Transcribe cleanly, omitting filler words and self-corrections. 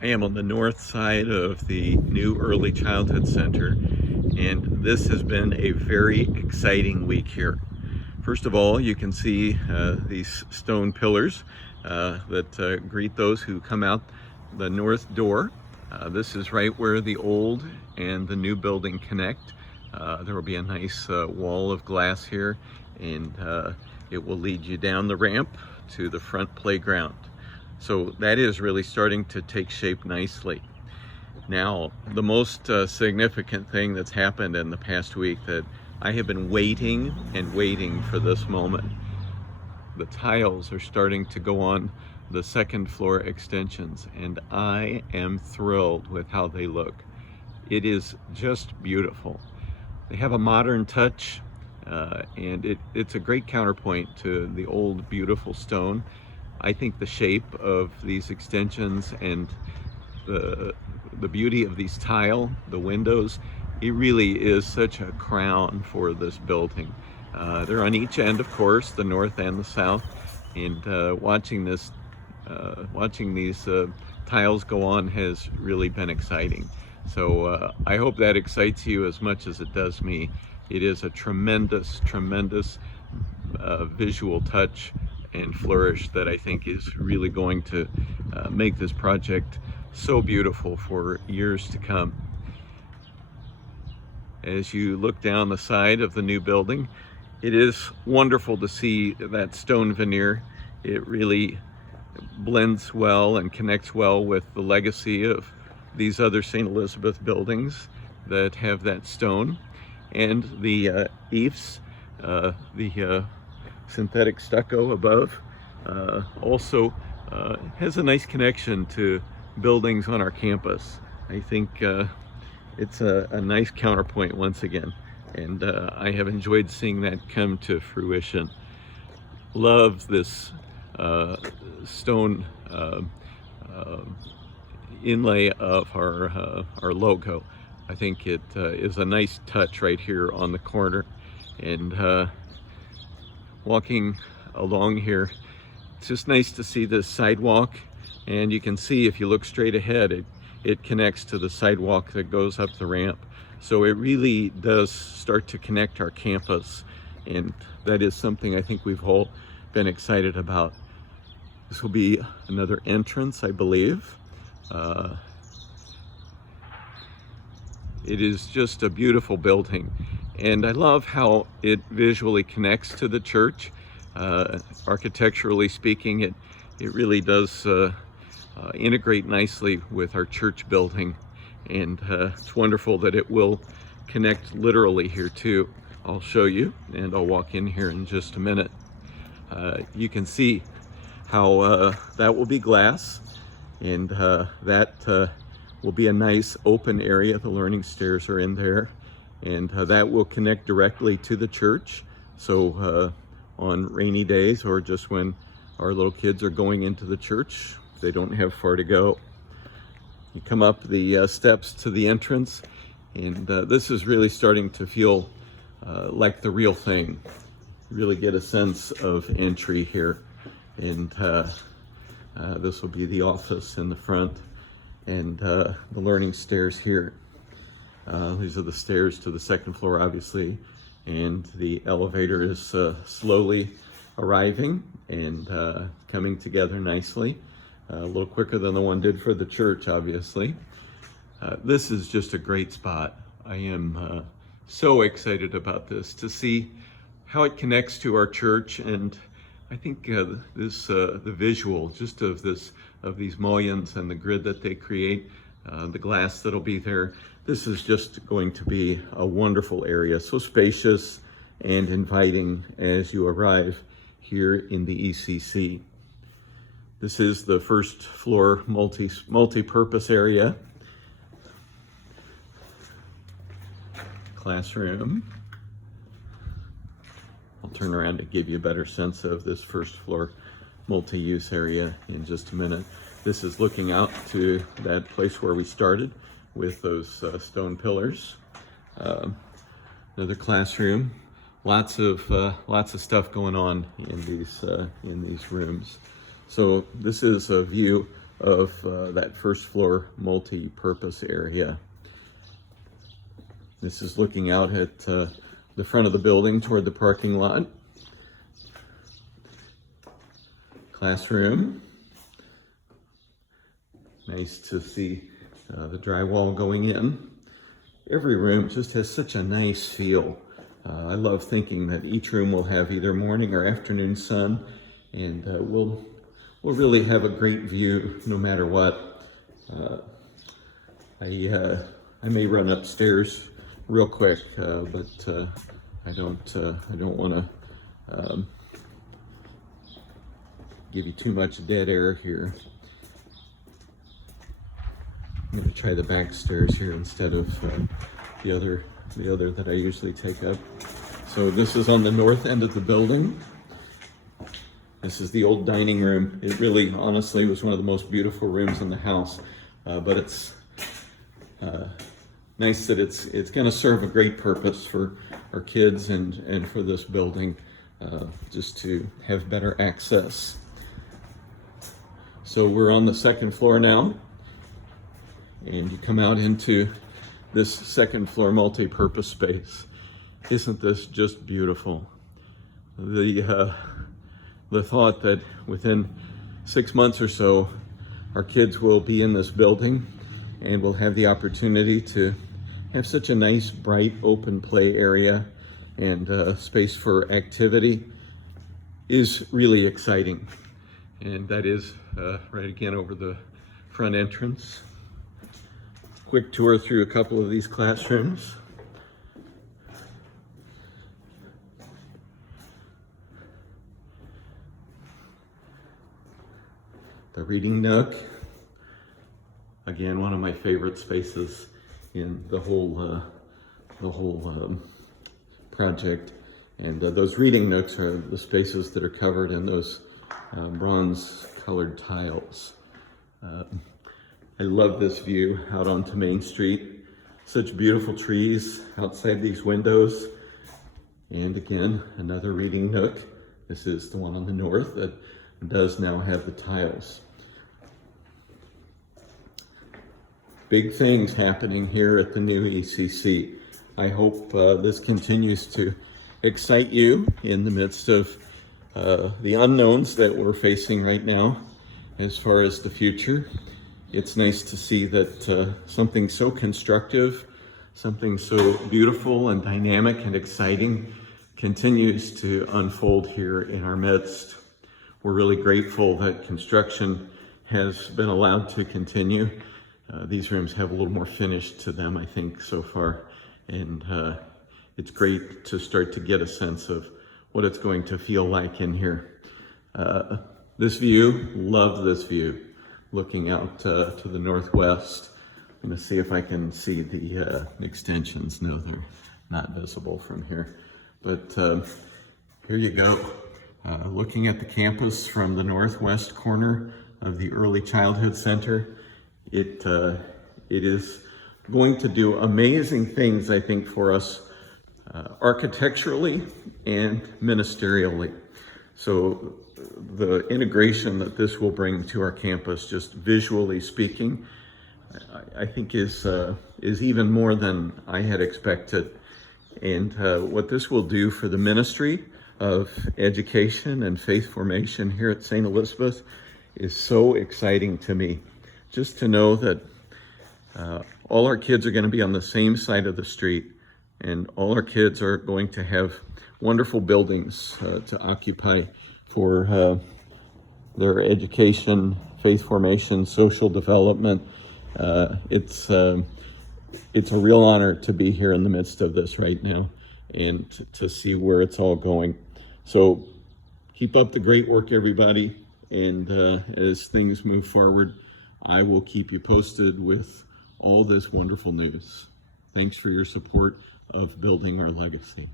I am on the north side of the new Early Childhood Center, and this has been a very exciting week here. First of all, you can see these stone pillars that greet those who come out the north door. This is right where the old and the new building connect. There will be a nice wall of glass here, and it will lead you down the ramp to the front playground. So that is really starting to take shape nicely. Now, the most significant thing that's happened in the past week that I have been waiting and waiting for this moment. The tiles are starting to go on the second floor extensions, and I am thrilled with how they look. It is just beautiful. They have a modern touch, and it's a great counterpoint to the old beautiful stone. I think the shape of these extensions and the beauty of these tile, the windows, it really is such a crown for this building. They're on each end, of course, the north and the south, and watching these tiles go on has really been exciting. So I hope that excites you as much as it does me. It is a tremendous, tremendous visual touch and flourish that I think is really going to make this project so beautiful for years to come. As you look down the side of the new building, it is wonderful to see that stone veneer. It really blends well and connects well with the legacy of these other St. Elizabeth buildings that have that stone. And the eaves, the synthetic stucco above, also has a nice connection to buildings on our campus. I think it's a nice counterpoint once again, and I have enjoyed seeing that come to fruition. Love this stone inlay of our logo. I think it is a nice touch right here on the corner, and walking along here, it's just nice to see this sidewalk, and you can see if you look straight ahead, it connects to the sidewalk that goes up the ramp. So it really does start to connect our campus, and that is something I think we've all been excited about. This will be another entrance, I believe. It is just a beautiful building, and I love how it visually connects to the church. Architecturally speaking, it really does integrate nicely with our church building, and it's wonderful that it will connect literally here too. I'll show you, and I'll walk in here in just a minute. You can see how that will be glass, and that will be a nice open area. The learning stairs are in there, and that will connect directly to the church. So on rainy days, or just when our little kids are going into the church, they don't have far to go. You come up the steps to the entrance, and this is really starting to feel like the real thing. You really get a sense of entry here, and this will be the office in the front, and the learning stairs here. These are the stairs to the second floor, obviously, and the elevator is slowly arriving and coming together nicely. A little quicker than the one did for the church, obviously. This is just a great spot. I am so excited about this, to see how it connects to our church, and I think the visual just of these mullions and the grid that they create, the glass that'll be there. This is just going to be a wonderful area, so spacious and inviting as you arrive here in the ECC. This is the first floor multi-purpose area. Classroom. I'll turn around to give you a better sense of this first floor multi-use area in just a minute. This is looking out to that place where we started with those stone pillars. Another classroom. Lots of stuff going on in these rooms. So this is a view of that first floor multi-purpose area. This is looking out at the front of the building toward the parking lot. Classroom. Nice to see the drywall going in. Every room just has such a nice feel. I love thinking that each room will have either morning or afternoon sun, and we'll really have a great view no matter what. I may run upstairs real quick, but I don't want to give you too much dead air here. I'm going to try the back stairs here instead of the other that I usually take up. So this is on the north end of the building. This is the old dining room. It really, honestly, was one of the most beautiful rooms in the house. But it's nice that it's going to serve a great purpose for our kids and for this building, just to have better access. So we're on the second floor now. And you come out into this second floor multi-purpose space. Isn't this just beautiful? The thought that within 6 months or so, our kids will be in this building and will have the opportunity to have such a nice, bright, open play area and space for activity is really exciting. And that is right again over the front entrance. Quick tour through a couple of these classrooms. The reading nook. Again, one of my favorite spaces in the whole project. And those reading nooks are the spaces that are covered in those bronze-colored tiles. I love this view out onto Main Street. Such beautiful trees outside these windows. And again, another reading nook. This is the one on the north that does now have the tiles. Big things happening here at the new ECC. I hope this continues to excite you in the midst of the unknowns that we're facing right now as far as the future. It's nice to see that something so constructive, something so beautiful and dynamic and exciting continues to unfold here in our midst. We're really grateful that construction has been allowed to continue. These rooms have a little more finish to them, I think, so far. And it's great to start to get a sense of what it's going to feel like in here. This view, love this view. Looking out to the northwest. I'm going to see if I can see the extensions. No, they're not visible from here. But here you go. Looking at the campus from the northwest corner of the Early Childhood Center. It is going to do amazing things, I think, for us architecturally and ministerially. So the integration that this will bring to our campus, just visually speaking, I think is even more than I had expected. And what this will do for the ministry of education and faith formation here at St. Elizabeth is so exciting to me. Just to know that all our kids are going to be on the same side of the street, and all our kids are going to have wonderful buildings to occupy for their education, faith formation, social development. It's a real honor to be here in the midst of this right now and to see where it's all going. So keep up the great work, everybody. And as things move forward, I will keep you posted with all this wonderful news. Thanks for your support of building our legacy.